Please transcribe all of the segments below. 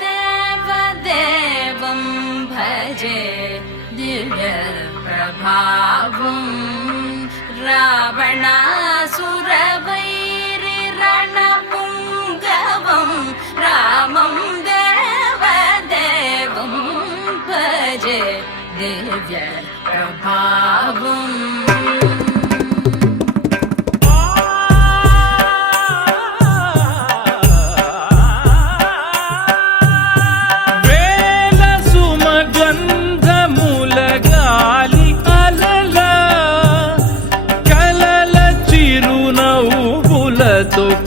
देवदेवं भजे दिव्यप्रभावं रावणासुरवैरिरणपुङ्गवं रामं देवदेवं भजे दिव्यप्रभावम्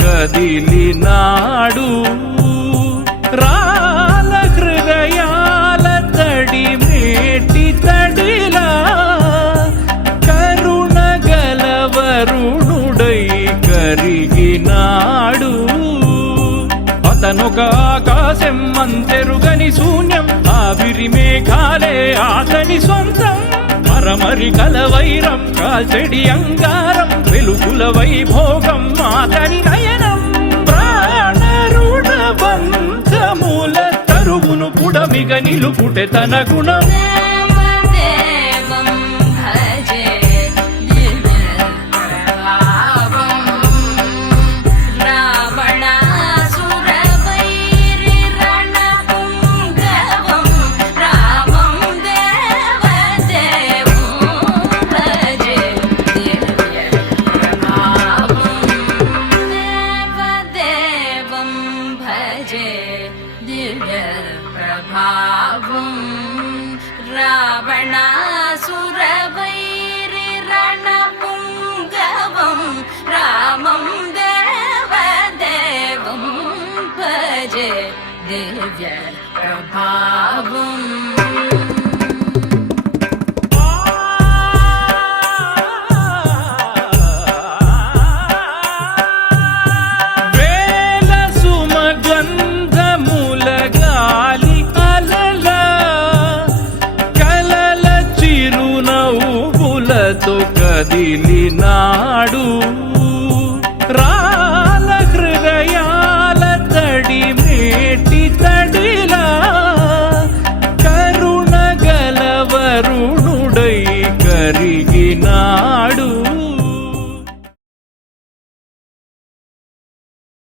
కదిలినాడు రాల హృదయాల తడి మేటి తడిలా కరుణ గలవరుణుడై కరిగినాడు. అతనొక ఆకాశం మంతెరుగని శూన్యం, ఆవిరి మేఘాలే అతని సొంతం. మరమరి కలవైరం కాల్చెడి అంగారం, వెలుగుల వైభోగం అతని నయనం. ప్రాణరుణ బంధముల తరువును పుడమిగ నిలుపుటె తన గుణం. दिव्यप्रभावं रावणासुरवैरिरणपुङ्गवं रामं देवदेवं भजे दिव्यप्रभावम्. కదిలినాడు